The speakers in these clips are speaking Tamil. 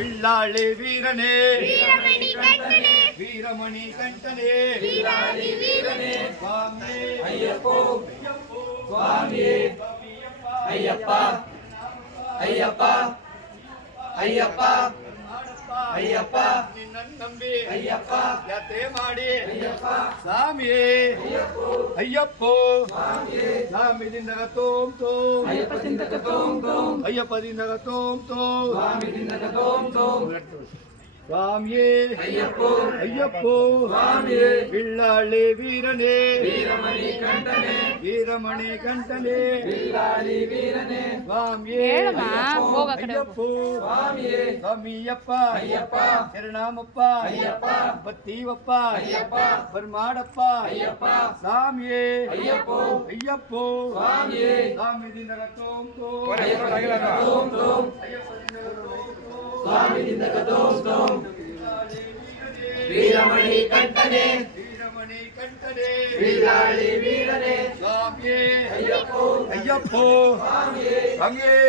வில்லாளே வீரனே வீரமணி கண்டனே வீரமணி கண்டனே வீராளி வீரனே சுவாமி ஐயப்போ சுவாமி Ayyappa Ayyappa Ayyappa Ayapa ni tan gambio, Ayapa ya te mardi, Ayapa sa mi Ayapo Ayapo sa mi e, tom tom, Ayapa sin tom tom, Ayapa din tom tom சுவாமியே ஐயப்போ ஐயப்போ சுவாமியே வில்லாளி வீரனே வீரமணி கண்டனே வீரமணி கண்டனே வில்லாளி வீரனே சுவாமியே ஐயப்போ சுவாமியே சுவாமியப்பா ஐயப்பா திருநாமப்பா ஐயப்பா பத்தீவப்பா ஐயப்பா பெருமாடப்பா ஐயப்பா சாமியே ஐயப்போ ஐயப்போ சுவாமியே சாமி தினரத்தோம் தோம் ಸ್ವಾಮಿಯಿಂದ ಕಥೋಸ್ತೋ ವೀರಮಣಿ ಕಂಠನೆ ವೀರಮಣಿ ಕಂಠನೆ ವೀರಾಳಿ ವೀರನೆ ಸ್ವಾಮಿ ಅಯ್ಯಪ್ಪೋ ಅಯ್ಯಪ್ಪೋ ಸ್ವಾಮಿ ಸ್ವಾಮಿಯೇ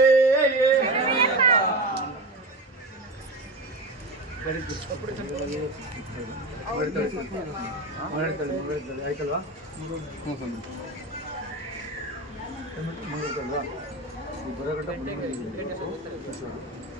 ಬರಗಟ್ಟ